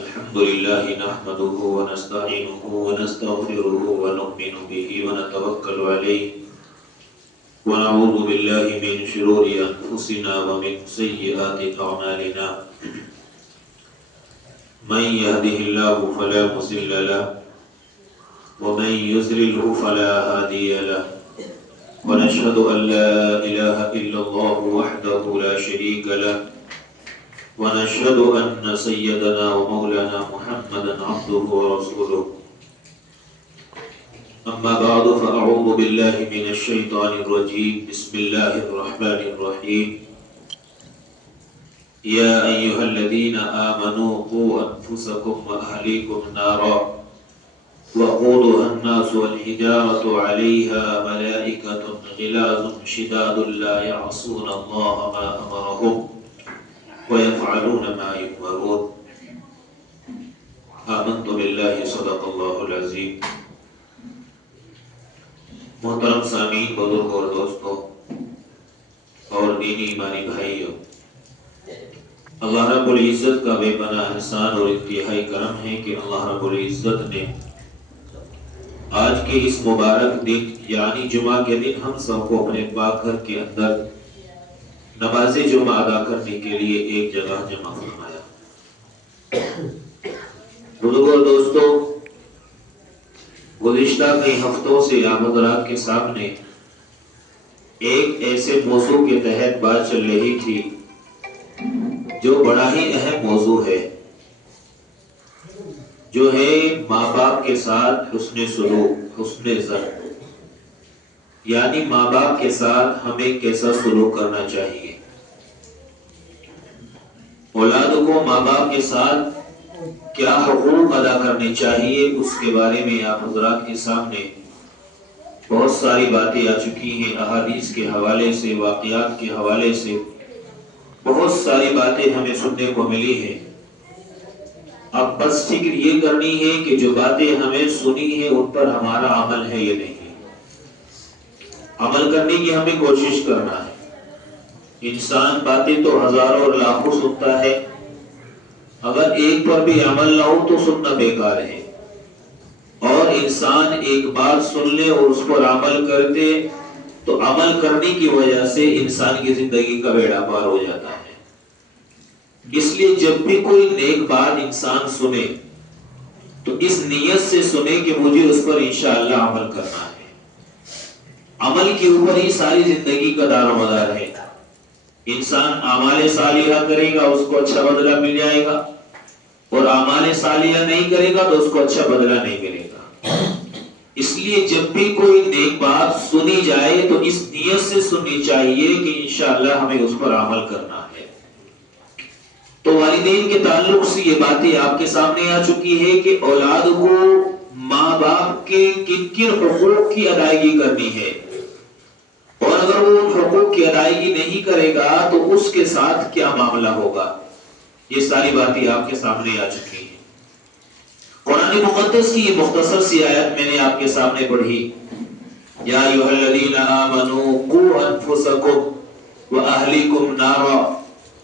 الحمد لله نحمده ونستعينه ونستغفره ونؤمن به ونتوكل عليه ونعوذ بالله من شرور أنفسنا ومن سيئات أعمالنا من يهده الله فلا مضل له ومن يضلله فلا هادي له ونشهد أن لا إله إلا الله وحده لا شريك له ونشهد أن سيدنا ومولانا محمدا عبده ورسوله أما بعد فأعوذ بالله من الشيطان الرجيم بسم الله الرحمن الرحيم يا أيها الذين آمنوا قوا أنفسكم وأهليكم نارا وقودها الناس والحجارة عليها ملائكة غلاظ شداد لا يعصون الله ما أمرهم ويفعلون ما يؤمرون آمنت بالله صدق الله العظيم. محترم سامعین، بزرگ اور دوستوں اور دینی ایمانی بھائیوں، اللہ رب العزت کا بے پناہ احسان اور انتہائی کرم ہے کہ اللہ رب العزت نے آج کے اس مبارک دن یعنی جمعہ کے دن ہم سب کو اپنے پاک گھر کے اندر نماز جمعہ ادا کرنے کے لیے ایک جگہ جمع فرمایا. بزرگ اور دوستوں، گزشتہ کئی ہفتوں سے آپ حضرات کے سامنے ایک ایسے موضوع کے تحت بات چل رہی تھی جو بڑا ہی اہم موضوع ہے، جو ہے ماں باپ کے ساتھ حسن سلوک، حسن زن، یعنی ماں باپ کے ساتھ ہمیں کیسا سلوک کرنا چاہیے. اولاد کو ماں باپ کے ساتھ کیا حقوق ادا کرنے چاہیے، اس کے بارے میں آپ حضرات کے سامنے بہت ساری باتیں آ چکی ہیں. احادیث کے حوالے سے، واقعات کے حوالے سے بہت ساری باتیں ہمیں سننے کو ملی ہیں. اب بس فکر یہ کرنی ہے کہ جو باتیں ہمیں سنی ہیں ان پر ہمارا عمل ہے یا نہیں. عمل کرنے کی ہمیں کوشش کرنا ہے. انسان باتیں تو ہزاروں اور لاکھوں سنتا ہے، اگر ایک پر بھی عمل نہ ہو تو سننا بیکار ہے. اور انسان ایک بات سن لے اور اس پر عمل کر دے تو عمل کرنے کی وجہ سے انسان کی زندگی کا بیڑا پار ہو جاتا ہے. اس لیے جب بھی کوئی نیک بات انسان سنے تو اس نیت سے سنے کہ مجھے اس پر انشاءاللہ عمل کرنا ہے. عمل کے اوپر ہی ساری زندگی کا دار و مدار ہے. انسان اعمال صالحہ کرے گا اس کو اچھا بدلہ مل جائے گا، اور اعمال صالحہ نہیں کرے گا تو اس کو اچھا بدلہ نہیں ملے گا. اس لیے جب بھی کوئی نیک بات سنی جائے تو اس نیت سے سننی چاہیے کہ انشاءاللہ ہمیں اس پر عمل کرنا ہے. تو والدین کے تعلق سے یہ باتیں آپ کے سامنے آ چکی ہے کہ اولاد کو ماں باپ کے کن کن حقوق کی ادائیگی کرنی ہے، اور اگر وہ ان حقوق کی ادائیگی نہیں کرے گا تو اس کے ساتھ کیا معاملہ ہوگا. یہ ساری باتیں آپ کے سامنے آ چکی ہیں. قرآن مقدس کی یہ مختصر سی آیت میں نے آپ کے سامنے پڑھی، یا ایھا الذین آمنوا قوا انفسکم واہلیکم نارا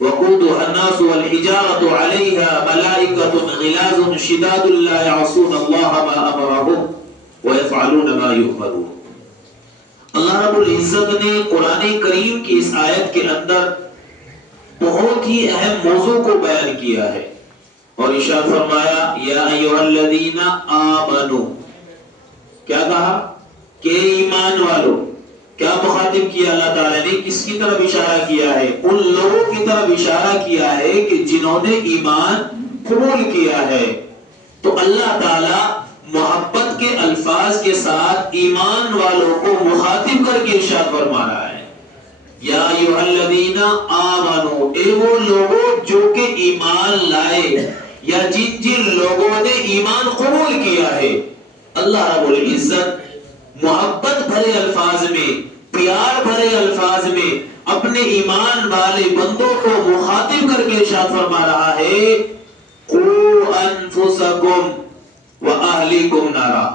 وقودها الناس والحجارة عليها ملائكة غلاظ شداد لا يعصون الله ما أمرهم ويفعلون ما يؤمرون. اللہ رب العزت نے قرآن کریم کی اس آیت کے اندر بہت ہی اہم موضوع کو بیان کیا ہے اور ارشاد فرمایا یا ایھا الذین آمنوا. کیا کہا؟ کہ ایمان والو. کیا مخاطب کیا اللہ تعالیٰ نے؟ کس کی طرف اشارہ کیا ہے؟ ان لوگوں کی طرف اشارہ کیا ہے کہ جنہوں نے ایمان قبول کیا ہے. تو اللہ تعالیٰ محبت کے الفاظ کے ساتھ ایمان والوں کو مخاطب کر کے ارشاد فرما رہا ہے، یا ایھا الذین آمنوا، اے وہ لوگوں جو کہ ایمان لائے یا جن لوگوں نے ایمان قبول کیا ہے. اللہ رب العزت محبت بھرے الفاظ میں، پیار بھرے الفاظ میں اپنے ایمان والے بندوں کو مخاطب کر کے ارشاد فرما رہا ہے قوا انفسکم واہلیکم نارا.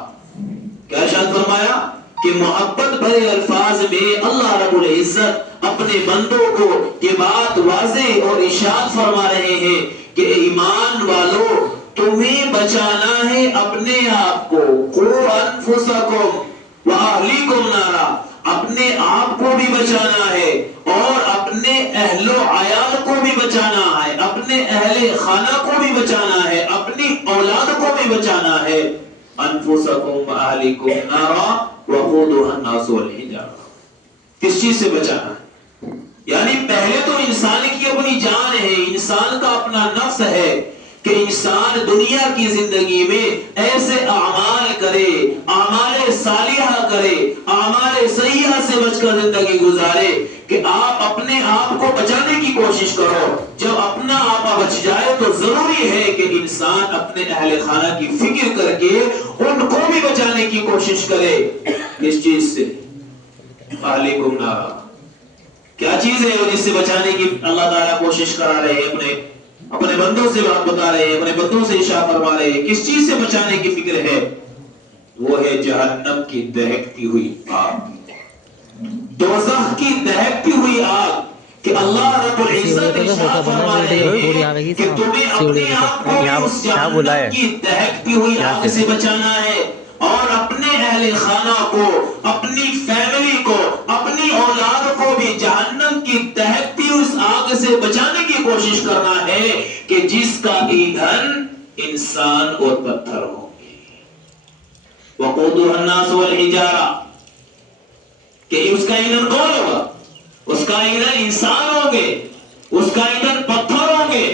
کیا ارشاد فرمایا؟ کہ محبت بھرے الفاظ میں اللہ رب العزت اپنے بندوں کو یہ بات واضح اور ارشاد فرما رہے ہیں کہ ایمان والو تمہیں بچانا ہے اپنے آپ کو، قوا انفسکم واہلیکم نارا، اپنے آپ کو بھی بچانا ہے اور اپنے اہل و عیال کو بھی بچانا ہے، اپنے اہل خانہ کو بھی بچانا ہے، اپنی اولاد کو بھی بچانا ہے۔ انفسکم واہلیکم نارا وقودها الناس والحجارہ، کس چیز سے بچانا ہے؟ یعنی پہلے تو انسان کی اپنی جان ہے، انسان کا اپنا نفس ہے کہ انسان دنیا کی زندگی میں ایسے اعمال کرے، اعمال صالحہ کرے، اعمال سیئہ سے بچ کر زندگی گزارے کہ آپ اپنے آپ کو بچانے کی کوشش کرو۔ جب اپنا آپ بچ جائے تو ضروری ہے کہ انسان اپنے اہل خانہ کی فکر کر کے ان کو بھی بچانے کی کوشش کرے۔ کس چیز سے؟ علیکم نارا، کیا چیز ہے جس سے بچانے کی اللہ تعالیٰ کوشش کرا رہے ہیں، اپنے بندوں سے بات بتا رہے ہیں، اپنے بندوں سے ارشاد فرما رہے ہیں؟ کس چیز سے بچانے کی فکر ہے؟ وہ ہے جہنم کی دہکتی ہوئی آگ، دوزخ کی دہکتی ہوئی آگ، کہ اللہ رب العزت ارشاد فرما رہے ہیں کہ تمہیں اپنے آپ کو اس جہنم کی دہکتی ہوئی آگ سے بچانا ہے اور اپنے اہل خانہ کو، اپنی فیملی کو، اپنی اولاد کو بھی جہنم کی دہکتی اس آگ سے بچانے کی کوشش کرنا ہے کہ جس کا ایندھن انسان اور پتھر ہوں گے۔ وقودها الناس والحجارہ، کہ اس کا ایندھن کون ہوگا؟ اس کا ایندھن انسان ہوں گے، اس کا ایندھن پتھر ہوں گے۔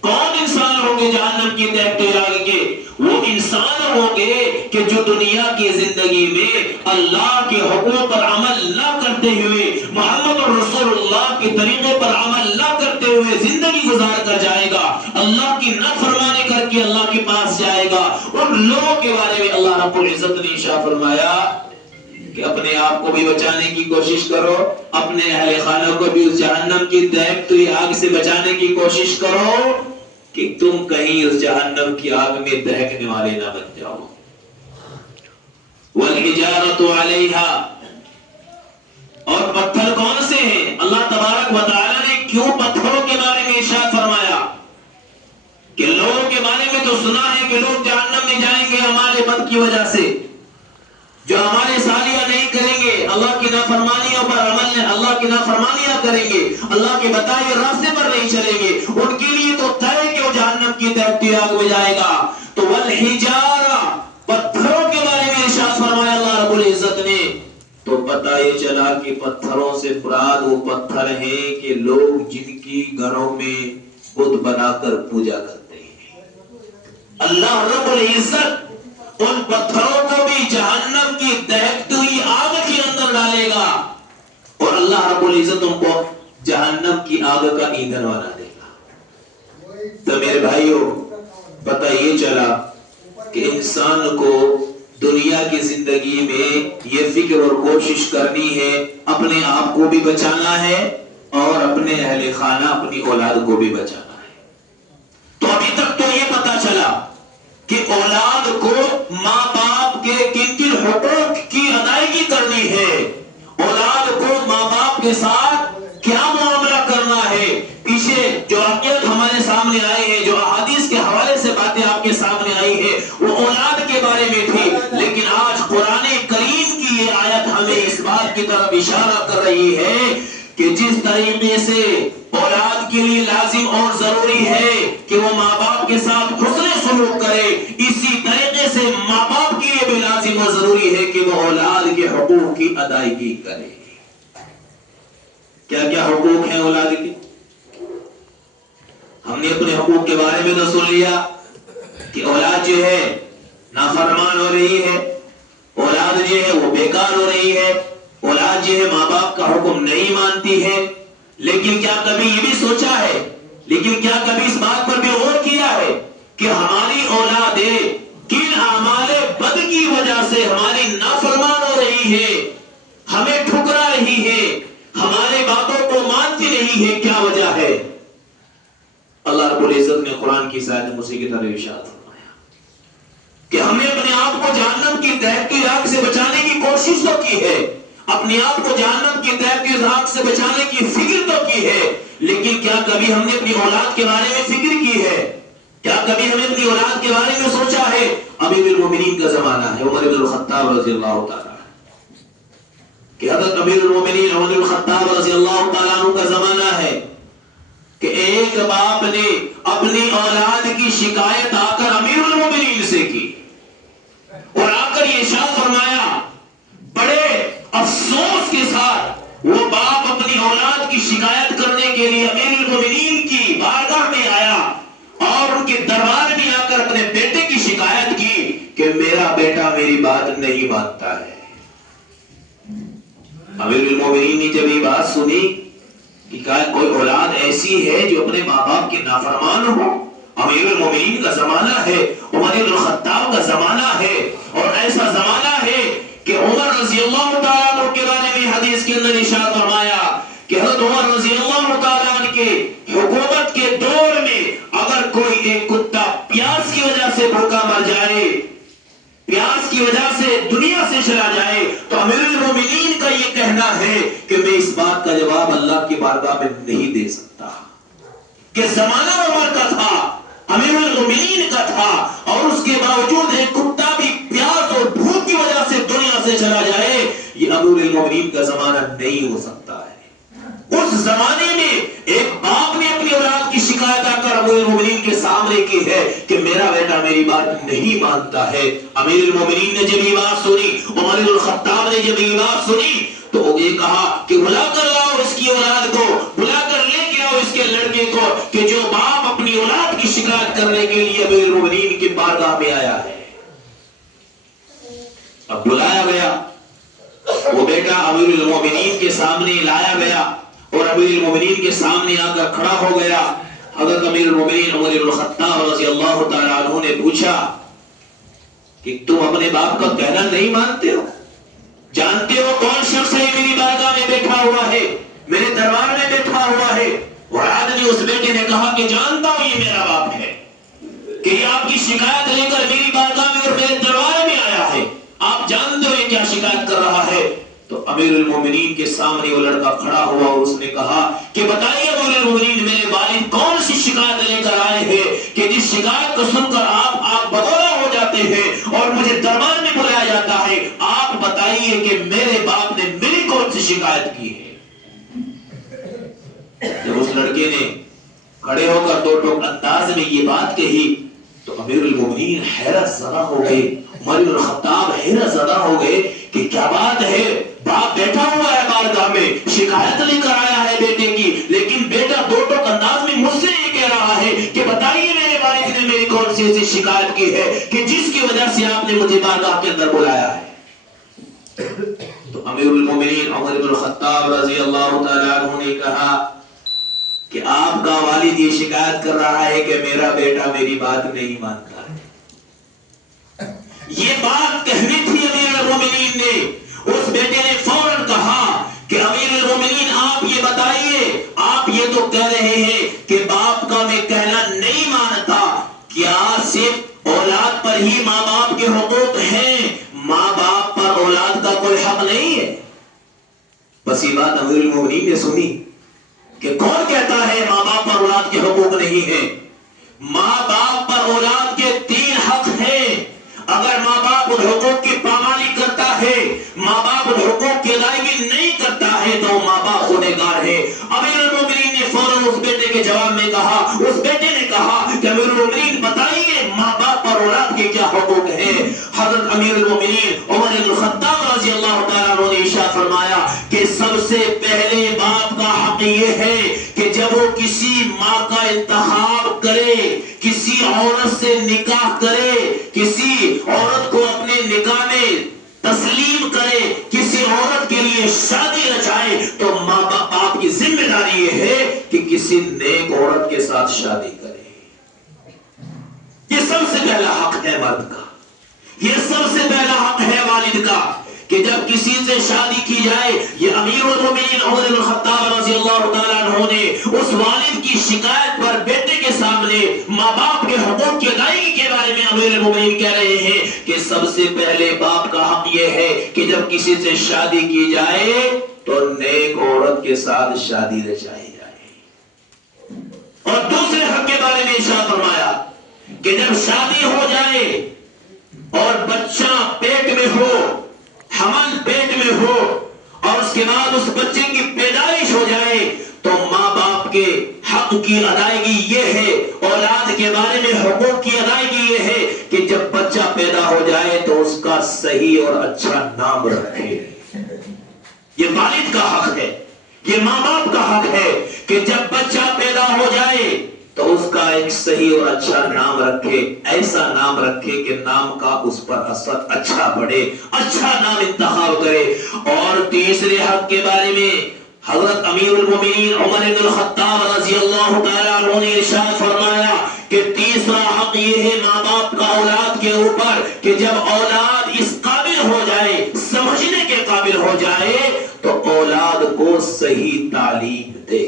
کون انسان ہوں گے جہنم کی دہکتی آگ کے؟ وہ انسان ہوں گے کہ جو دنیا کی زندگی میں اللہ کے حکموں پر عمل نہ کرتے ہوئے، محمد رسول اللہ کے طریقے پر عمل نہ کرتے ہوئے زندگی گزار کر جائے گا، اللہ کی نافرمانی کر کے اللہ کے پاس جائے گا۔ ان لوگوں کے بارے میں اللہ رب العزت نے ارشاد فرمایا کہ اپنے آپ کو بھی بچانے کی کوشش کرو، اپنے اہل خانہ کو بھی اس جہنم کی دہکتی ہوئی آگ سے بچانے کی کوشش کرو کہ تم کہیں اس جہنم کی آگ میں دہکنے والے نہ بن جاؤ۔ والحجارۃ علیہا، اور پتھر کون سے ہیں؟ اللہ تبارک و تعالی نے کیوں پتھروں کے بارے میں ارشاد فرمایا؟ کہ لوگوں کے بارے میں تو سنا ہے کہ لوگ جہنم میں جائیں گے ہمارے بد کی وجہ سے، جو ہمارے صالحہ نہیں کریں گے، اللہ کی نافرمانیوں پر عمل، اللہ کی نافرمانیاں کریں گے، اللہ کے بتائے راستے پر نہیں چلیں گے، ان کے لیے تو طے کہ وہ جہنم کی دہکتی آگ میں جائے گا۔ تو والحجارہ، پتھروں کے بارے میں ارشاد فرمایا اللہ رب العزت نے، تو پتہ یہ چلا کہ پتھروں سے مراد وہ پتھر ہیں کہ لوگ جن کی گھروں میں بت بنا کر پوجا کرتے ہیں۔ اللہ رب العزت ان پتھروں کو بھی جہنم کی دہکتی ہوئی آگ کے اندر ڈالے گا اور اللہ رب العزت ان کو جہنم کی آگ کا ایندھن بنا دے گا۔ تو میرے بھائیوں، پتہ یہ چلا کہ انسان کو دنیا کی زندگی میں یہ فکر اور کوشش کرنی ہے، اپنے آپ کو بھی بچانا ہے اور اپنے اہل خانہ، اپنی اولاد کو بھی بچانا ہے۔ تو ابھی تک تو یہ پتہ چلا کہ اولاد کو ماں باپ کے کن کن حقوق کی ادائیگی کرنی ہے، اولاد کو ماں باپ کے ساتھ کیا معاملہ کرنا ہے۔ پیچھے جو واقعات ہمارے سامنے آئے ہیں، جو احادیث کے حوالے سے باتیں آپ کے سامنے آئی ہیں، وہ اولاد کے بارے میں تھی، لیکن آج قرآن کریم کی یہ آیت ہمیں اس بات کی طرف اشارہ کر رہی ہے کہ جس طریقے سے اولاد کے لیے لازم اور ضروری ہے کہ وہ ماں باپ کے ساتھ حسن سلوک کرے، اسی طریقے سے ماں باپ کے لیے بھی لازم اور ضروری ہے کہ وہ اولاد کے حقوق کی ادائیگی کرے۔ کیا کیا حقوق ہیں اولاد کے؟ ہم نے اپنے حقوق کے بارے میں تو سن لیا کہ اولاد جو ہے نافرمان ہو رہی ہے، اولاد جو ہے وہ بیکار ہو رہی ہے، اولاد جو ہے ماں باپ کا حکم نہیں مانتی ہے، لیکن کیا کبھی یہ بھی سوچا ہے، لیکن کیا کبھی اس بات پر بھی غور کیا ہے کہ ہماری اولادیں کن اعمال بد کی وجہ سے ہماری نافرمان ہو رہی ہے، ہمیں ٹھکرا رہی ہے، ہمارے باتوں کو مانتی نہیں ہے؟ کیا وجہ ہے؟ اللہ رب العزت نے قرآن کی آیت موسی کی طرح ارشاد فرمایا کہ ہم نے اپنے آپ کو جہنم کی دہکتی آگ سے بچانے کی کوشش تو کی ہے، اپنے آپ کو جہنم کی دہکتی آگ سے بچانے کی فکر تو کی ہے، لیکن کیا کبھی ہم نے اپنی اولاد کے بارے میں فکر کی ہے؟ کیا کبھی ہمیں اپنی اولاد کے بارے میں سوچا ہے؟ امیر المومنین کا زمانہ ہے، عمر بن الخطاب رضی اللہ تعالیٰ، کہ حضرت امیر المومنین عمر بن الخطاب رضی اللہ تعالیٰ عنہ کا زمانہ ہے کہ ایک باپ نے اپنی اولاد کی شکایت آ کر امیر المومنین سے کی اور آ کر یہ ارشاد فرمایا، بڑے افسوس کے ساتھ وہ باپ اپنی اولاد کی شکایت کرنے کے لیے امیر المومنین کی بارگاہ میں آیا اور ان کے دربار میں آ کر اپنے بیٹے کی شکایت کی کہ میرا بیٹا میری بات نہیں مانتا ہے۔ امیر المومنین نے جب یہ بات سنی کہ کوئی اولاد ایسی ہے جو اپنے ماں باپ کے نافرمان ہو، امیر المومنین کا زمانہ ہے، عمر بن الخطاب کا زمانہ ہے، اور ایسا زمانہ ہے کہ عمر رضی اللہ تعالیٰ عنہ کے بارے میں حدیث کے اندر ارشاد فرمایا کہ حضرت عمر رضی اللہ تعالیٰ عنہ کے حکومت کے دور میں اگر کوئی ایک کتا پیاس کی وجہ سے بھوکا مر جائے، پیاس کی وجہ سے دنیا سے چلا جائے، تو امیر المومنین کا یہ کہنا ہے کہ میں اس بات کا جواب اللہ کی بارگاہ میں نہیں دے سکتا، کہ زمانہ عمر کا تھا، امیر المومنین کا تھا، اور اس کے باوجود ایک کتا بھی پیاس اور بھوک کی وجہ سے دنیا سے چلا جائے، یہ امیر المومنین کا زمانہ نہیں ہو سکتا ہے۔ اس زمانے میں ایک باپ نے اپنی اولاد کی شکایت آ کر امیر المومنین کے سامنے کی ہے کہ میرا بیٹا میری بات نہیں مانتا ہے۔ امیر المومنین نے جب یہ بات سنی، عمر بن الخطاب نے جب یہ بات سنی، تو وہ یہ کہا کہ بلا کر لاؤ اس کی اولاد کو، بلا کر لے کے آؤ اس کے لڑکے کو، کہ جو باپ اپنی اولاد کی شکایت کرنے کے لیے امیر المومنین کی بارگاہ میں آیا ہے۔ اب بلایا گیا، وہ بیٹا امیر المومنین کے سامنے لایا گیا اور امیر المومنین کے سامنے آ کر کھڑا ہو گیا۔ حضرت امیر المومنین عمر بن الخطاب رضی اللہ تعالیٰ عنہ نے پوچھا کہ تم اپنے باپ کا کہنا نہیں مانتے ہو؟ جانتے ہو کون شخص ہے میری بارگاہ میں بیٹھا ہوا ہے، میرے دربار میں بیٹھا ہوا ہے؟ اور آدمی اس بیٹے نے کہا کہ جانتا ہوں یہ میرا باپ ہے، کہ یہ آپ کی شکایت لے کر میری بارگاہ میں اور میرے دربار میں آیا ہے، آپ جانتے ہو یہ کیا شکایت کر رہا ہے؟ تو امیر المومنین کے سامنے وہ لڑکا کھڑا ہوا اور اس نے کہا کہ بتائیے امیر المومنین، میرے والد کون سی شکایت لے کر آئے ہیں کہ جس شکایت کو سن کر آپ بگولا ہو جاتے ہیں اور مجھے دربار میں بلایا جاتا ہے؟ آپ بتائیے کہ میرے باپ نے میری کون سی شکایت کی ہے؟ جب اس لڑکے نے کھڑے ہو کر دو ٹوک انداز میں یہ بات کہی تو امیر المومنین حیرت زدہ ہو گئے، عمر بن الخطاب حیرت زدہ ہو گئے کہ کیا بات ہے، باپ بیٹھا ہوا ہے بارگاہ میں، شکایت لے کر آیا ہے بیٹے کی، لیکن بیٹا دو ٹوک انداز میں مجھ سے یہ کہہ رہا ہے کہ بتائیے میرے والد نے میری کون سی ایسی شکایت کی ہے کہ جس کی وجہ سے آپ نے مجھے بارگاہ کے اندر بلایا ہے؟ تو امیر المومنین عمر بن الخطاب رضی اللہ تعالیٰ عنہ نے کہا کہ آپ کا والد یہ شکایت کر رہا ہے کہ میرا بیٹا میری بات نہیں مانتا ہے۔ یہ بات کہنی تھی امیر المومنین نے، اس بیٹے نے فوراً کہا کہ امیر المومنین آپ یہ بتائیے، آپ یہ تو کہہ رہے ہیں کہ باپ کا میں کہنا نہیں مانتا، کیا صرف اولاد پر ہی ماں باپ کے حقوق ہیں، ماں باپ پر اولاد کا کوئی حق نہیں ہے؟ بس یہ بات امیر المومنین نے سنی کہ کون کہتا ہے ماں باپ پر اولاد کے حقوق نہیں ہیں؟ ماں باپ پر اولاد کے 3 حق ہیں۔ اگر ماں باپ ان حقوق کی پامالی کرتا ہے، ماں باپ ان حقوق کی ادائیگی نہیں کرتا ہے تو ماں باپ گنہگار ہے۔ امیر المومنین نے فوراً اس بیٹے کے جواب میں کہا، اس بیٹے نے کہا کہ امیر المومنین بتائیے ماں باپ پر اولاد کے کیا حقوق ہیں؟ حضرت امیر المومنین عمر بن الخطاب رضی اللہ تعالیٰ عنہ نے ارشاد فرمایا کہ سب سے پہلے باپ کا حق یہ ہے کہ جب وہ کسی ماں کا انتخاب کرے، کسی عورت سے نکاح کرے، کسی عورت کو اپنے نکاح میں تسلیم کرے، کسی عورت کے لیے شادی رچائے، تو ماں باپ کی ذمہ داری یہ ہے کہ کسی نیک عورت کے ساتھ شادی کرے۔ یہ سب سے پہلا حق ہے مرد کا، یہ سب سے پہلا حق ہے والد کا کہ جب کسی سے شادی کی جائے۔ یہ امیر المومنین عمر بن الخطاب رضی اللہ تعالیٰ عنہ نے اس والد کی شکایت پر بیٹے کے سامنے ماں باپ کے حقوق کی ادائیگی کے بارے میں امیر المومنین کہہ رہے ہیں کہ سب سے پہلے باپ کا حق یہ ہے کہ جب کسی سے شادی کی جائے تو نیک عورت کے ساتھ شادی رچائی جائے۔ اور دوسرے حق کے بارے میں ارشاد فرمایا کہ جب شادی ہو جائے اور بچہ پیٹ میں ہو، حمل پیٹ میں ہو، اور اس کے بعد اس بچے کی پیدائش ہو جائے، تو ماں باپ کے حق کی ادائیگی یہ ہے، اولاد کے بارے میں حقوق کی ادائیگی یہ ہے کہ جب بچہ پیدا ہو جائے تو اس کا صحیح اور اچھا نام رکھے۔ یہ والد کا حق ہے، یہ ماں باپ کا حق ہے کہ جب بچہ پیدا ہو جائے تو اس کا ایک صحیح اور اچھا نام رکھے، ایسا نام رکھے کہ نام کا اس پر اثر اچھا پڑے، اچھا نام انتخاب کرے۔ اور تیسرے حق کے بارے میں حضرت امیر المومنین عمر بن الخطاب رضی اللہ تعالیٰ عنہ نے ارشاد فرمایا کہ تیسرا حق یہ ہے ماں باپ کا اولاد کے اوپر کہ جب اولاد اس قابل ہو جائے، سمجھنے کے قابل ہو جائے، تو اولاد کو صحیح تعلیم دے،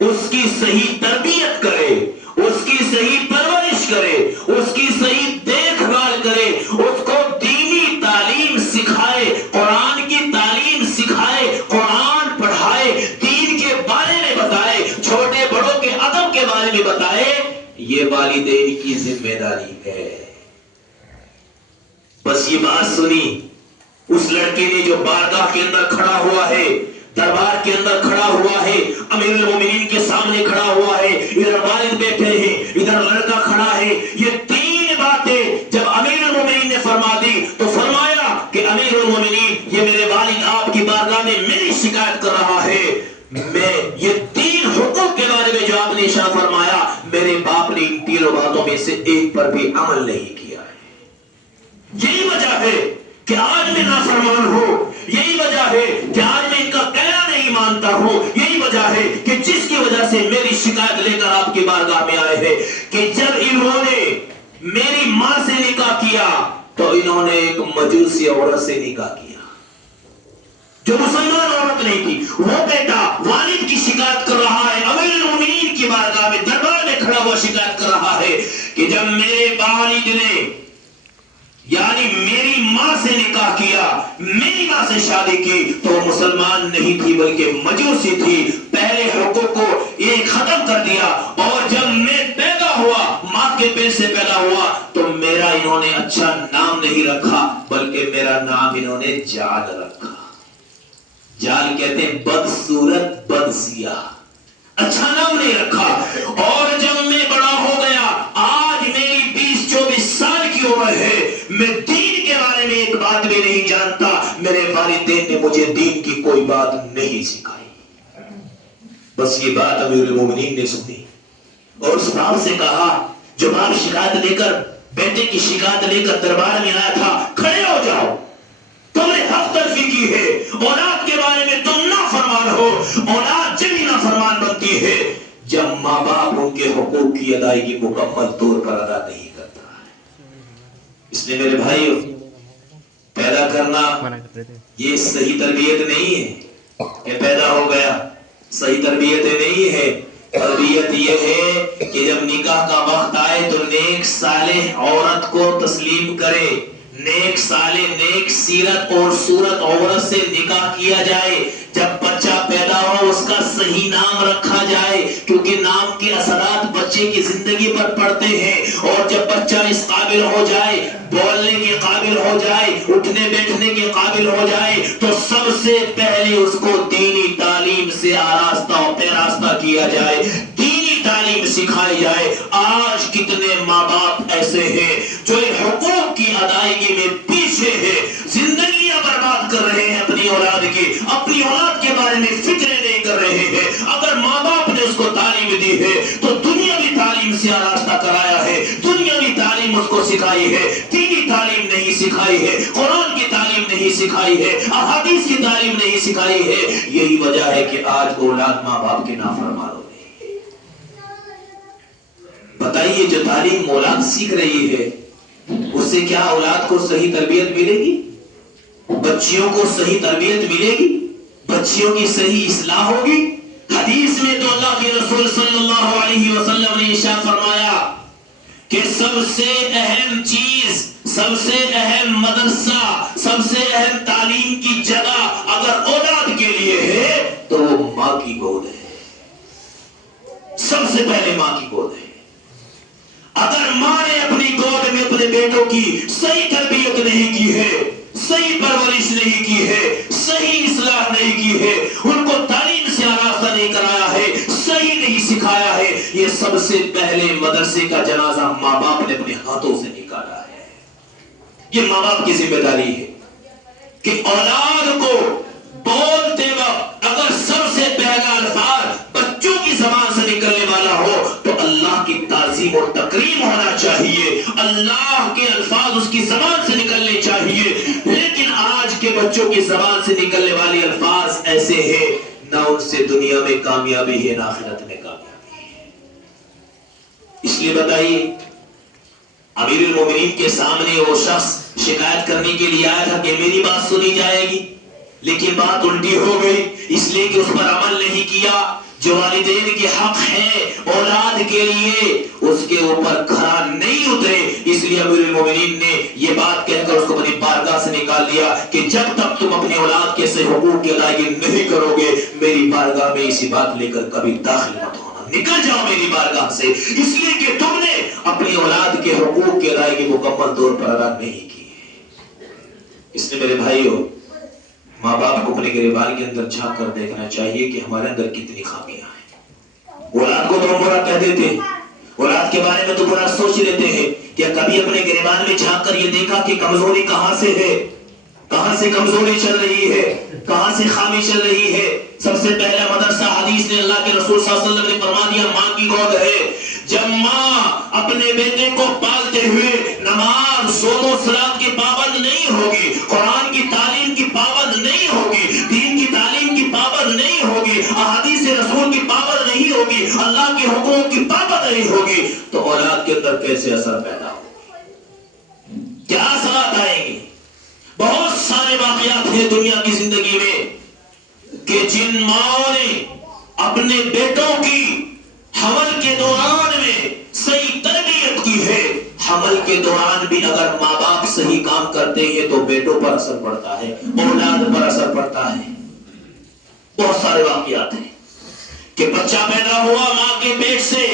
اس کی صحیح تربیت کرے، اس کی صحیح پرورش کرے، اس کی صحیح دیکھ بھال کرے، اس کو دینی تعلیم سکھائے، قرآن کی تعلیم سکھائے، قرآن پڑھائے، دین کے بارے میں بتائے، چھوٹے بڑوں کے ادب کے بارے میں بتائے۔ یہ والدین کی ذمہ داری ہے۔ بس یہ بات سنی اس لڑکے نے جو بارگاہ کے اندر کھڑا ہوا ہے، دربار کے اندر کھڑا ہوا ہے، امیر المومنین کے سامنے کھڑا ہوا ہے، ادھر والد بیٹھے ہیں، ادھر لڑکا کھڑا ہے، یہ تین باتیں جب امیر المومنین نے فرما دی تو فرمایا کہ امیر المومنین، یہ میرے والد آپ کی بارگاہ میں میری شکایت کر رہا ہے، میں یہ تین حقوق کے بارے میں جو آپ نے ارشاد فرمایا، میرے باپ نے ان تینوں باتوں میں سے ایک پر بھی عمل نہیں کیا ہے۔ یہی وجہ ہے کہ آج میں نافرمان ہوں، یہی وجہ ہے کہ آج میں ان کا کہنا نہیں مانتا ہوں، یہی وجہ ہے کہ جس کی وجہ سے میری شکایت لے کر آپ کی بارگاہ میں آئے ہیں کہ جب انہوں نے میری ماں سے نکاح کیا تو انہوں نے ایک مجوسی عورت سے نکاح کیا جو مسلمان عورت نہیں تھی۔ وہ بیٹا والد کی شکایت کر رہا ہے، امیر المومنین کی بارگاہ میں دربار میں کھڑا ہوا شکایت کر رہا ہے کہ جب میرے والد نے یعنی میری ماں سے نکاح کیا، میری ماں سے شادی کی، تو وہ مسلمان نہیں تھی بلکہ مجوسی تھی۔ پہلے حقوق کو یہ ختم کر دیا، اور جب میں پیدا ہوا، ماں کے پیٹ سے پیدا ہوا، تو میرا انہوں نے اچھا نام نہیں رکھا بلکہ میرا نام انہوں نے جال رکھا۔ جال کہتے ہیں بدصورت، بدسیاہ، اچھا نام نہیں رکھا۔ اور جب میں بڑا ہو گیا، آج میری 20-24 سال کی عمر ہے، میں دین کے بارے میں ایک بات بھی نہیں جانتا، میرے والدین نے مجھے دین کی کوئی بات نہیں سکھائی۔ بس یہ بات امیر المومنین نے سنی اور اس باپ سے کہا، جو باپ شکایت لے کر، بیٹے کی شکایت لے کر دربار میں آیا تھا، کھڑے ہو جاؤ، تم نے حق تلفی کی ہے، اولاد کے بارے میں تم نافرمان ہو۔ اولاد جب ہی نافرمان بنتی ہے جب ماں باپ ان کے حقوق کی ادائیگی مکمل طور پر ادا نہیں کرتا ہے۔ اس لیے میرے بھائیو، پیدا کرنا یہ صحیح تربیت نہیں ہے کہ پیدا ہو گیا، صحیح تربیت نہیں ہے۔ تربیت یہ ہے کہ جب نکاح کا وقت آئے تو نیک صالح عورت کو تسلیم کرے، نیک صالح، نیک سیرت اور صورت عورت سے نکاح کیا جائے، جب بچہ پیدا ہو اس کا صحیح نام رکھا جائے، کیونکہ نام کے اثرات بچے کی زندگی پر پڑتے ہیں۔ اور جب بچہ اس قابل ہو جائے، بولنے کے قابل ہو جائے، اٹھنے بیٹھنے کے قابل ہو جائے، تو سب سے پہلے اس کو دینی تعلیم سے آراستہ و پیراستہ کیا جائے، دینی تعلیم سکھائی جائے۔ آج کتنے ماں باپ ایسے ہیں جو حقوق کی ادائیگی میں پیچھے ہیں، زندگیاں برباد کر رہے ہیں اپنی اولاد کی، اپنی اولاد کے بارے میں فکرے نہیں کر رہے ہیں۔ اگر ماں باپ نے اس کو تعلیم دی ہے تو دنیاوی تعلیم سے آراستہ کرایا ہے، دنیاوی تعلیم اس کو سکھائی ہے، دینی تعلیم نہیں سکھائی ہے، قرآن کی تعلیم نہیں سکھائی ہے، احادیث کی تعلیم نہیں سکھائی ہے۔ یہی وجہ ہے کہ آج اولاد ماں باپ کے نافرمان ہو رہی ہے۔ بتائیے، جو تعلیم اولاد سیکھ رہی ہے اس سے کیا اولاد کو صحیح تربیت ملے گی؟ بچیوں کو صحیح تربیت ملے گی؟ بچیوں کی صحیح اصلاح ہوگی؟ حدیث میں تو اللہ کے رسول صلی اللہ علیہ وسلم نے ارشاد فرمایا کہ سب سے اہم چیز، سب سے اہم مدرسہ، سب سے اہم تعلیم کی جگہ اگر اولاد کے لیے ہے تو وہ ماں کی گود ہے۔ سب سے پہلے ماں کی گود ہے۔ صحیح تربیت نہیں کی ہے، صحیح پرورش نہیں کی ہے، صحیح اصلاح نہیں کی ہے، ان کو تعلیم سے آراستہ نہیں کرایا ہے، صحیح نہیں سکھایا ہے، یہ سب سے پہلے مدرسے کا جنازہ ماں باپ نے اپنے ہاتھوں سے نکالا ہے۔ یہ ماں باپ کی ذمہ داری ہے کہ اولاد کو بولتے وقت اگر سب سے پہلا الفاظ بچوں کی زبان سے نکلنے والا ہو تو اللہ کی تعظیم اور تکریم ہونا چاہیے، اللہ کے الفاظ اس کی زبان سے نکلنے چاہیے۔ لیکن آج کے بچوں کی زبان سے نکلنے والے الفاظ ایسے ہیں، نہ ان سے دنیا میں کامیابی ہے نہ آخرت میں کامیابی ہے۔ اس لیے بتائیے، امیر المومنین کے سامنے وہ شخص شکایت کرنے کے لیے آیا تھا کہ میری بات سنی جائے گی، لیکن بات الٹی ہو گئی، اس لیے کہ اس پر عمل نہیں کیا۔ جو والدین کے حق ہے اولاد کے لیے اس کے اوپر کھرا نہیں اترے، اس لیے امیر المومنین نے یہ بات کہہ کر اس کو اپنی بارگاہ سے نکال دیا کہ جب تک تم اپنی اولاد کے صحیح حقوق کی ادائیگی نہیں کرو گے میری بارگاہ میں اسی بات لے کر کبھی داخل مت ہونا، نکل جاؤ میری بارگاہ سے، اس لیے کہ تم نے اپنی اولاد کے حقوق کی ادائیگی مکمل طور پر ادا نہیں کی۔ اس نے میرے بھائیوں، ماں باپ کو اپنے گریبان کے اندر جھانک کر دیکھنا چاہیے کہ ہمارے اندر کتنی خامیاں ہیں۔ اولاد کو تو ہم برا کہہ دیتے ہیں، اولاد کے بارے میں تو برا سوچ لیتے ہیں، کیا کبھی اپنے گریبان میں جھانک کر یہ دیکھا کہ کمزوری کہاں سے ہے، کہاں سے کمزوری چل رہی ہے، کہاں سے خامی چل رہی ہے؟ سب سے پہلا مدرسہ حدیث نے اللہ کے رسول صلی اللہ علیہ وسلم نے فرما دیا ماں کی گود ہے۔ جب ماں اپنے بیٹے کو پالتے ہوئے نماز صوم و صلات کی پابند نہیں ہوگی، قرآن کی تعلیم کی پابند نہیں ہوگی، دین کی تعلیم کی پابند نہیں ہوگی، احادیث رسول کی پابند نہیں ہوگی، اللہ کے حکم کی پابند نہیں ہوگی، تو اولاد کے اندر کیسے اثر پیدا ہوگی؟ کیا اثرات آئیں گے؟ بہت سارے واقعات ہیں دنیا کی زندگی میں کہ جن ماں نے اپنے بیٹوں کی حمل کے دوران میں صحیح تربیت کی ہے، حمل کے دوران بھی اگر ماں باپ صحیح کام کرتے ہیں تو بیٹوں پر اثر پڑتا ہے، اولاد پر اثر پڑتا ہے۔ بہت سارے واقعات ہیں کہ بچہ پیدا ہوا ماں کے پیٹ سے،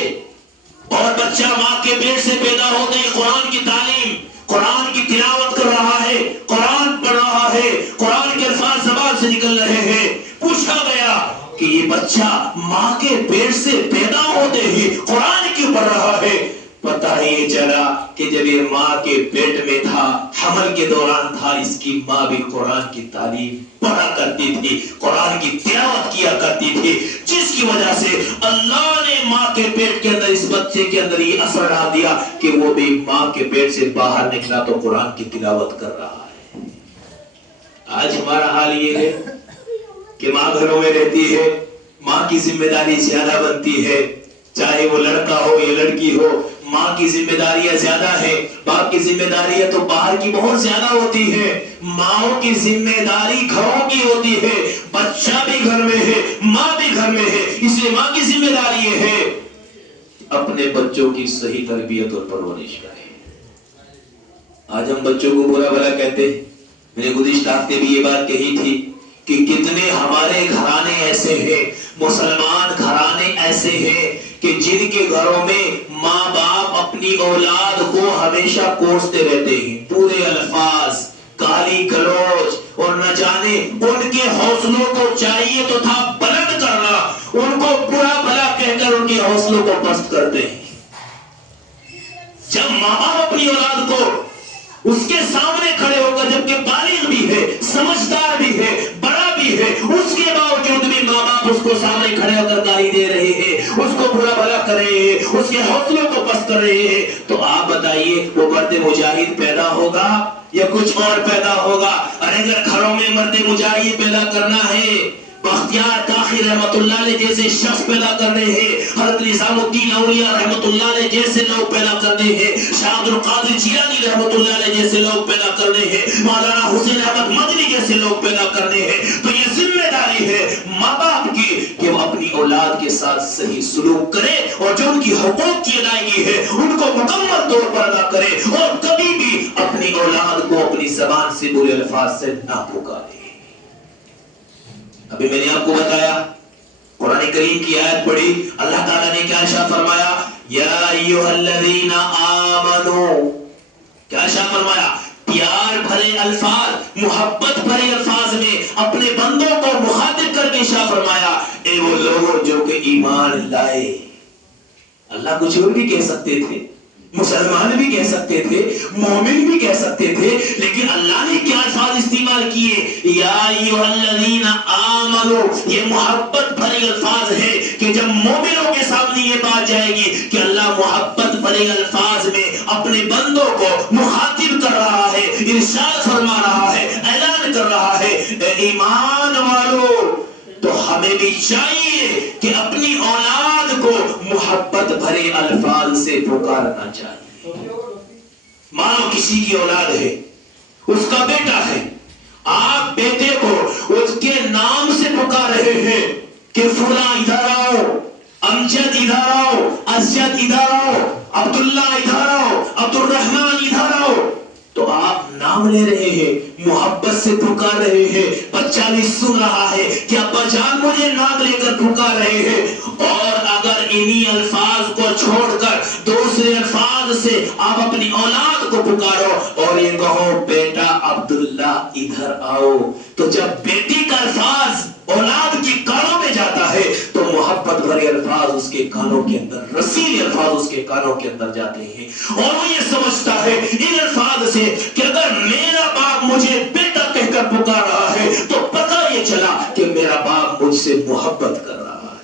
اور بچہ ماں کے پیٹ سے پیدا ہوتے ہی قرآن کی تعلیم، قرآن کی تلاوت کر رہا ہے، قرآن پڑھ رہا ہے، قرآن کے الفاظ زبان سے نکل رہے ہیں۔ پوچھا گیا کہ یہ بچہ ماں کے پیٹ سے پیدا ہوتے ہی قرآن کیوں پڑھ رہا ہے؟ پتہ ہی چلا کہ جب یہ ماں کے پیٹ میں تھا، حمل کے دوران تھا، اس کی ماں بھی قرآن کی تعلیم پڑھا کرتی تھی، قرآن کی تلاوت کیا کرتی تھی، جس کی وجہ سے اللہ نے ماں کے پیٹ کے اندر اس بچے کے اندر یہ اثر ڈال دیا کہ وہ بھی ماں کے پیٹ سے باہر نکلا تو قرآن کی تلاوت کر رہا ہے۔ آج ہمارا حال یہ ہے کہ ماں گھروں میں رہتی ہے، ماں کی ذمہ داری زیادہ بنتی ہے، چاہے وہ لڑکا ہو یا لڑکی ہو، ماں کی ذمہ داریاں زیادہ ہیں، باپ کی ذمہ داریاں تو باہر کی بہت زیادہ ہوتی ہیں۔ ماں کی ذمہ داری گھروں کی ہوتی ہے، بچہ بھی گھر میں ہے، ماں بھی گھر میں ہے، اس لیے ماں کی ذمہ داری یہ ہے اپنے بچوں کی صحیح تربیت اور پرورش کریں۔ آج ہم بچوں کو برا بھلا کہتے ہیں، میں نے گزشتہ ہفتے بھی یہ بات کہی تھی کہ کتنے ہمارے گھرانے ایسے ہیں، مسلمان گھرانے ایسے ہیں کہ جن کے گھروں میں ماں باپ اپنی اولاد کو ہمیشہ کوستے رہتے ہیں، پورے الفاظ، گالی گلوچ، اور نہ جانے ان کے حوصلوں کو چاہیے تو تھا بلند کرنا، ان کو برا بھلا کہہ کر ان کے حوصلوں کو پست کرتے ہیں۔ جب ماں باپ اپنی اولاد کو اس کے سامنے کھڑے ہو کر، جبکہ بالغ بھی ہے، سمجھدار بھی ہے، بڑا بھی ہے، اس کے باوجود بھی ماں باپ اس کو سامنے کھڑے ہو کر گالی دے رہے ہیں، اس کو برا بھلا کر رہے ہیں، اس کے حوصلوں کو پست کر رہے ہیں، تو آپ بتائیے وہ مرد مجاہد پیدا ہوگا یا کچھ اور پیدا ہوگا؟ اور اگر گھروں میں مرد مجاہد پیدا کرنا ہے، بختیار کاخی رحمت اللہ علیہ جیسے شخص پیدا کرنے ہیں، حضرت نظام الدین اولیاء رحمت اللہ علیہ جیسے لوگ پیدا کرنے ہیں، شاہ عبد القادر جیلانی رحمت اللہ علیہ جیسے لوگ پیدا کرنے ہیں، مولانا حسین احمد مدنی جیسے لوگ پیدا کرنے ہیں، تو یہ ذمہ داری ہے ماں باپ کی کہ وہ اپنی اولاد کے ساتھ صحیح سلوک کرے، اور جو ان کی حقوق کی ادائیگی ہے ان کو مکمل طور پر ادا کرے، اور کبھی بھی اپنی اولاد کو اپنی زبان سے برے الفاظ سے نہ پکارے۔ ابھی میں نے آپ کو بتایا، قرآن کریم کی آیت پڑھی، اللہ تعالیٰ نے کیا ارشاد فرمایا؟ یا ایھا الذین آمنوا کیا شاہ فرمایا؟ پیار بھرے الفاظ، محبت بھرے الفاظ میں اپنے بندوں کو مخاطب کر کے شاہ فرمایا اے وہ لوگ جو کہ ایمان لائے. اللہ کچھ اور بھی کہہ سکتے تھے، مسلمان بھی کہہ سکتے تھے، مومن بھی کہہ سکتے تھے، لیکن اللہ نے کیا الفاظ استعمال کیے؟ یا ایھا الذین آمنو. یہ محبت بھرے الفاظ ہے کہ جب مومنوں کے سامنے یہ بات جائے گی کہ اللہ محبت بھرے الفاظ میں اپنے بندوں کو مخاطب کر رہا ہے، ارشاد فرما رہا ہے، اعلان کر رہا ہے اے ایمان والو، تو ہمیں بھی چاہیے کہ اپنی اولاد کو محبت بھرے الفاظ سے پکارنا چاہیے. مانو کسی کی اولاد ہے، اس کا بیٹا ہے، آپ بیٹے کو اس کے نام سے پکار رہے ہیں کہ فلاں ادھر آؤ، امجد ادھر آؤ، اسجد ادھر آؤ، عبداللہ ادھر آؤ، عبد الرحمن ادھر آؤ، تو آپ نام لے رہے ہیں، محبت سے پکار رہے ہیں. بچہ بھی سن رہا ہے کہ ابا جان مجھے نام لے کر پکار رہے ہیں. اور اگر انہی الفاظ کو چھوڑ کر دوسرے الفاظ سے آپ اپنی اولاد کو پکارو اور یہ کہو بیٹا عبداللہ ادھر آؤ، تو جب بیٹی کا الفاظ اولاد کی کانوں میں جاتا ہے تو محبت بھرے الفاظ اس کے کانوں کے اندر، رسیلے الفاظ اس کے کانوں کے اندر جاتے ہیں، اور وہ یہ سمجھتا ہے ان الفاظ سے کہ اگر میرا باپ مجھے بیٹا کہہ کر پکار رہا ہے تو پتہ یہ چلا کہ میرا باپ مجھ سے محبت کر رہا ہے.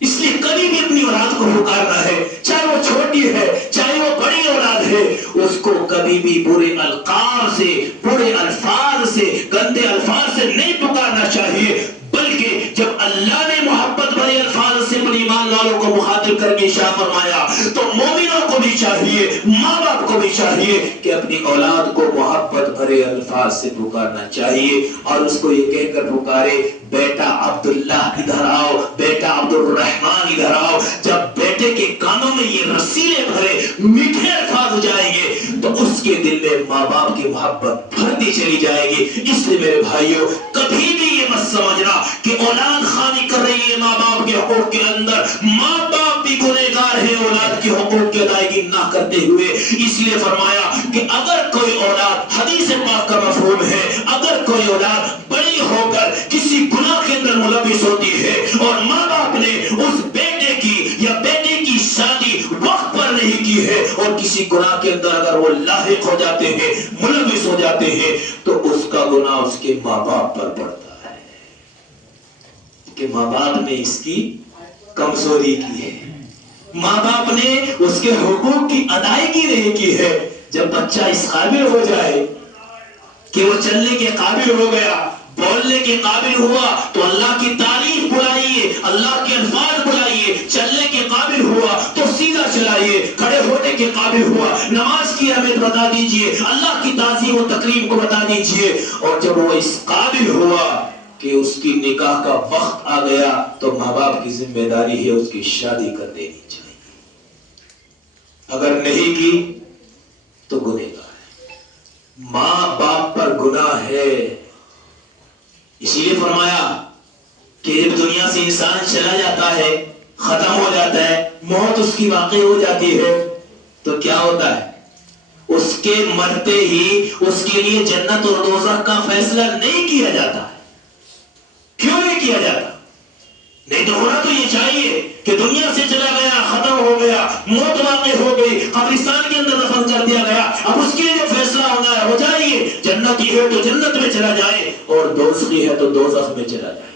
اس لیے کبھی بھی اپنی اولاد کو پکارنا ہے، چاہے وہ چھوٹی ہے چاہے وہ بڑی اولاد ہے، اس کو کبھی بھی برے القاب سے، برے الفاظ سے، گندے الفاظ سے نہیں پکارنا چاہیے، بلکہ جب اللہ نے محبت بھرے الفاظ سے اپنے ایمان والوں کو مخاطب کر کے ارشاد فرمایا تو مومنوں کو بھی چاہیے، ماں باپ کو بھی چاہیے کہ اپنی اولاد کو محبت بھرے الفاظ سے پکارنا چاہیے، اور اس کو یہ کہہ کر پکارے بیٹا عبداللہ ادھر آؤ، بیٹا عبد الرحمن ادھر آؤ. جب بیٹے کے کانوں میں یہ رسیلے بھرے میٹھے الفاظ جائیں گے تو اس کے دل میں ماں باپ کی محبت بڑھتی چلی جائے گی. اس لیے میرے بھائیوں کبھی بھی یہ مت سمجھنا کہ اولاد خانی کر رہی ہے ماں باپ کے حقوق کے اندر، ماں باپ بھی گنہگار ہے اولاد کے حقوق کی ادائیگی نہ کرتے ہوئے. اس لیے فرمایا کہ اگر کوئی اولاد، حدیث پاک کا مفہوم ہے، اگر کوئی اولاد بڑی ہو کر کسی گناہ کے اندر ملوث ہوتی ہے اور ماں باپ نے اس بیٹے کی یا بیٹے کی شادی وقت پر نہیں کی ہے اور کسی گناہ کے اندر اگر وہ لاحق ہو جاتے ہیں، ملوث ہو جاتے ہیں، تو اس کا گناہ اس کے ماں باپ پر پڑتا ہے کہ ماں باپ نے اس کی کمزوری کی ہے، ماں باپ نے اس کے حقوق کی ادائیگی نہیں کی ہے. جب بچہ اس قابل ہو جائے کہ وہ چلنے کے قابل ہو گیا، بولنے کے قابل ہوا، تو اللہ کی تعریف بلائیے، اللہ کے الفاظ بلائیے. چلنے کے قابل ہوا تو سیدھا چلائیے، کھڑے ہونے کے قابل ہوا نماز کی اہمیت بتا دیجئے، اللہ کی تعظیم و تکریم کو بتا دیجئے. اور جب وہ اس قابل ہوا کہ اس کی نکاح کا وقت آ گیا تو ماں باپ کی ذمہ داری ہے اس کی شادی کر دینی چاہیے. اگر نہیں کی تو گنہگار ہے، ماں باپ پر گناہ ہے. اسی لیے فرمایا کہ جب دنیا سے انسان چلا جاتا ہے، ختم ہو جاتا ہے، موت اس کی واقع ہو جاتی ہے، تو کیا ہوتا ہے؟ اس کے مرتے ہی اس کے لیے جنت اور دوزخ کا فیصلہ نہیں کیا جاتا ہے. کیوں نہیں کیا جاتا؟ نہیں تو ہونا تو یہ چاہیے کہ دنیا سے چلا گیا، ختم ہو گیا، موت واقع ہو گئی، قبرستان کے اندر دفن کر دیا گیا، اب اس کے لیے جو فیصلہ ہونا ہے ہو جائیے، جنتی ہے تو جنت میں چلا جائے اور دوزخی ہے تو دوزخ میں چلا جائے.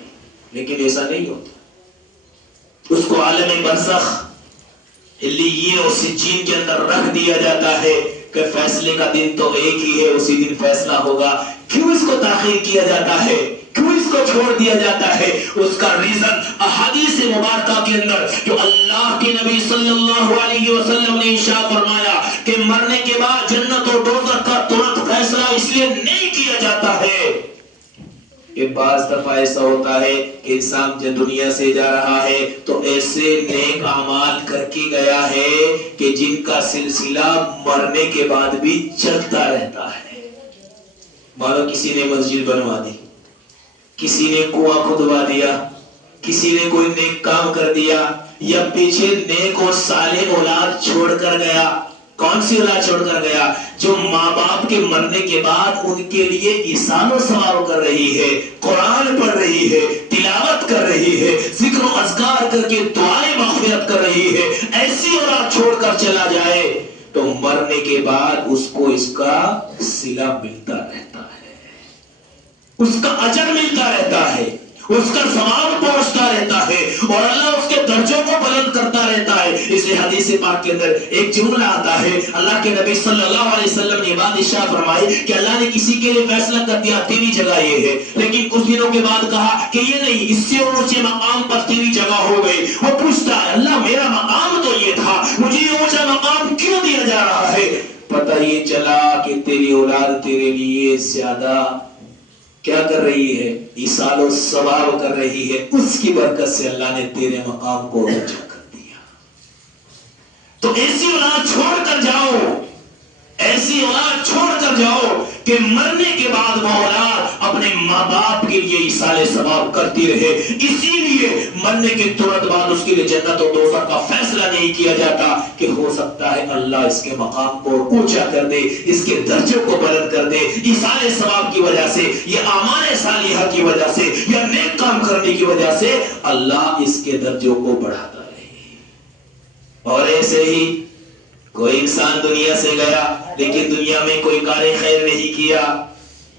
لیکن ایسا نہیں ہوتا، اس کو عالم برزخ علیین اور سجین کے اندر رکھ دیا جاتا ہے کہ فیصلے کا دن تو ایک ہی ہے، اسی دن فیصلہ ہوگا. کیوں اس کو تاخیر کیا جاتا ہے، کیوں اس کو چھوڑ دیا جاتا ہے؟ اس کا ریزن احادیث مبارکہ کے اندر جو اللہ کے نبی صلی اللہ علیہ وسلم نے ارشاد فرمایا کہ مرنے کے بعد جنت اور دوزخ کا ترنت فیصلہ اس لیے نہیں کیا جاتا ہے کہ بعض دفعہ ایسا ہوتا ہے کہ انسان جب دنیا سے جا رہا ہے تو ایسے نیک اعمال کر کے گیا ہے کہ جن کا سلسلہ مرنے کے بعد بھی چلتا رہتا ہے. مانو کسی نے مسجد بنوا دی، کسی نے کنواں کھدوا دیا، کسی نے کوئی نیک کام کر دیا، یا پیچھے نیک اور صالح اولاد چھوڑ کر گیا، کون سی اولاد چھوڑ کر گیا؟ جو ماں باپ کے مرنے کے بعد ان کے لیے ایثار و ثواب کر رہی ہے، قرآن پڑھ رہی ہے، تلاوت کر رہی ہے، ذکر و اذکار کر کے دعائیں مغفرت کر رہی ہے، ایسی اولاد چھوڑ کر چلا جائے تو مرنے کے بعد اس کو اس کا صلہ ملتا رہتا ہے، اس کا اجر ملتا رہتا ہے، اس کا ثواب پہنچتا رہتا ہے، اور اللہ اس کے درجوں کو بلند کرتا رہتا ہے۔ اس لیے حدیث پاک کے اندر ایک جملہ آتا ہے، اللہ کے نبی صلی اللہ علیہ وسلم نے بات ارشاد فرمائی کہ اللہ نے کسی کے لیے فیصلہ کر دیا تیری جگہ یہ ہے، لیکن کچھ دنوں کے بعد کہا کہ یہ نہیں، اس سے اونچے مقام پر تیری جگہ ہو گئی۔ وہ پوچھتا ہے اللہ میرا مقام تو یہ تھا، مجھے یہ اونچا مقام کیوں دیا جا رہا ہے؟ پتہ یہ چلا کہ تیری اولاد تیرے لیے زیادہ کیا کر رہی ہے؟ ایثار و ثواب کر رہی ہے، اس کی برکت سے اللہ نے تیرے مقام کو اونچا کر دیا۔ تو ایسی اولاد چھوڑ کر جاؤ، ایسی اولاد چھوڑ کر جاؤ کہ مرنے کے بعد وہ اولاد اپنے ماں باپ کے لیے ایثار ثواب کرتی رہے۔ اسی لیے مرنے کے ترنت بعد اس کے لیے جنت و دوزخ کا فیصلہ نہیں کیا جاتا کہ ہو سکتا ہے اللہ اس کے مقام کو اونچا کر دے، اس کے درجوں کو بلند کر دے، ایثار ثواب کی وجہ سے یا اعمال صالحہ کی وجہ سے یا نیک کام کرنے کی وجہ سے اللہ اس کے درجوں کو بڑھاتا رہے۔ اور ایسے ہی کوئی انسان دنیا سے گیا لیکن دنیا میں کوئی کار خیر نہیں کیا،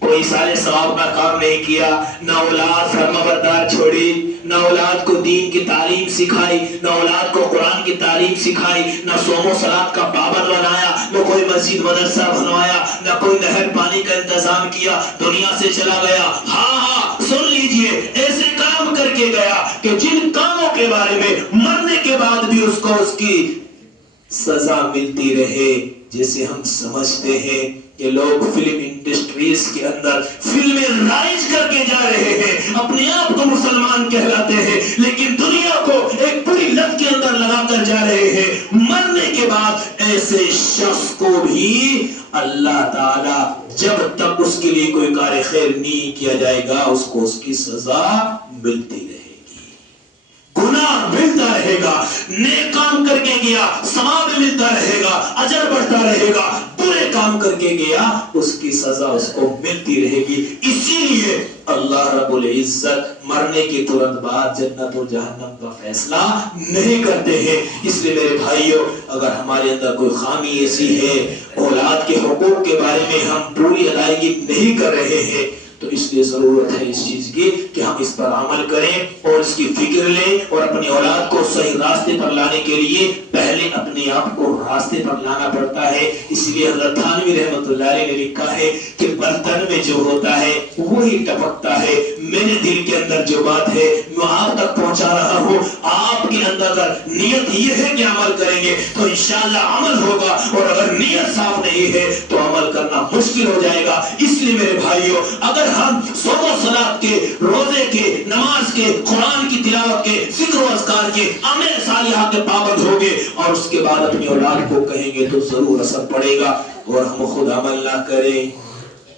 کوئی سارے ثواب کا کام نہیں کیا، نہ اولاد فرمانبردار چھوڑی، نہ اولاد کو دین کی تعلیم سکھائی، نہ اولاد کو قرآن کی تعلیم سکھائی، نہ صوم و صلاۃ کا پابند بنایا، نہ کوئی مسجد مدرسہ بنوایا، نہ کوئی نہر پانی کا انتظام کیا، دنیا سے چلا گیا۔ ہاں سن لیجئے، ایسے کام کر کے گیا کہ جن کاموں کے بارے میں مرنے کے بعد بھی اس کو اس کی سزا ملتی رہے۔ جیسے ہم سمجھتے ہیں کہ لوگ فلم انڈسٹریز کے اندر فلمیں رائج کر کے جا رہے ہیں، اپنے آپ کو مسلمان کہلاتے ہیں، لیکن دنیا کو ایک پوری لت کے اندر لگا کر جا رہے ہیں۔ مرنے کے بعد ایسے شخص کو بھی اللہ تعالی جب تک اس کے لیے کوئی کار خیر نہیں کیا جائے گا اس کو اس کی سزا ملتی رہے گی، گناہ ملتا رہے گا، نیک کام کر کے گیا ثواب ملتا رہے گا، اجر بڑھتا رہے گا، برے کام کر کے گیا اس کی سزا اس کو ملتی رہے گی۔ اسی لیے اللہ رب العزت مرنے کے ترنت بعد جنت اور جہنم کا فیصلہ نہیں کرتے ہیں۔ اس لیے میرے بھائیوں، اگر ہمارے اندر کوئی خامی ایسی ہے، اولاد کے حقوق کے بارے میں ہم پوری ادائیگی نہیں کر رہے ہیں، تو اس لیے ضرورت ہے اس چیز کی کہ ہم اس پر عمل کریں اور اس کی فکر لیں، اور اپنی اولاد کو صحیح راستے پر لانے کے لیے پہلے اپنے آپ کو راستے پر لانا پڑتا ہے۔ اس لیے حضرت تھانوی رحمۃ اللہ علیہ نے لکھا ہے کہ برتن میں جو ہوتا ہے وہی ٹپکتا ہے، میرے دل کے اندر جو بات ہے میں آپ تک پہنچا رہا ہوں، آپ کے اندر اگر نیت یہ ہے کہ عمل کریں گے تو انشاءاللہ عمل ہوگا، اور اگر نیت صاف نہیں ہے تو عمل کرنا مشکل ہو جائے گا۔ اس لیے میرے بھائیوں، اگر ہم صوم و صلاۃ کے، روزے کے، نماز کے، قرآن کی تلاوت کے، ذکر و اذکار کے، عمل صالحہ کے پابند ہوں گے اور اس کے بعد اپنی اولاد کو کہیں گے تو ضرور اثر پڑے گا، اور ہم خود عمل نہ کریں،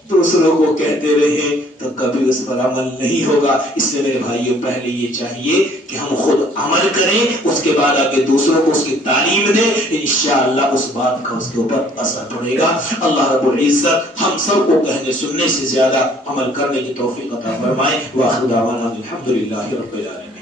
دوسروں کو کہتے رہیں تو کبھی اس پر عمل نہیں ہوگا۔ اس لیے میرے بھائیوں، پہلے یہ چاہیے کہ ہم خود عمل کریں، اس کے بعد آگے دوسروں کو اس کی تعلیم دیں، انشاءاللہ اس بات کا اس کے اوپر اثر پڑے گا۔ اللہ رب العزت ہم سب کو کہنے سننے سے زیادہ عمل کرنے کی توفیق عطا فرمائے۔ وآخر دعوانا الحمدللہ رب العالمین۔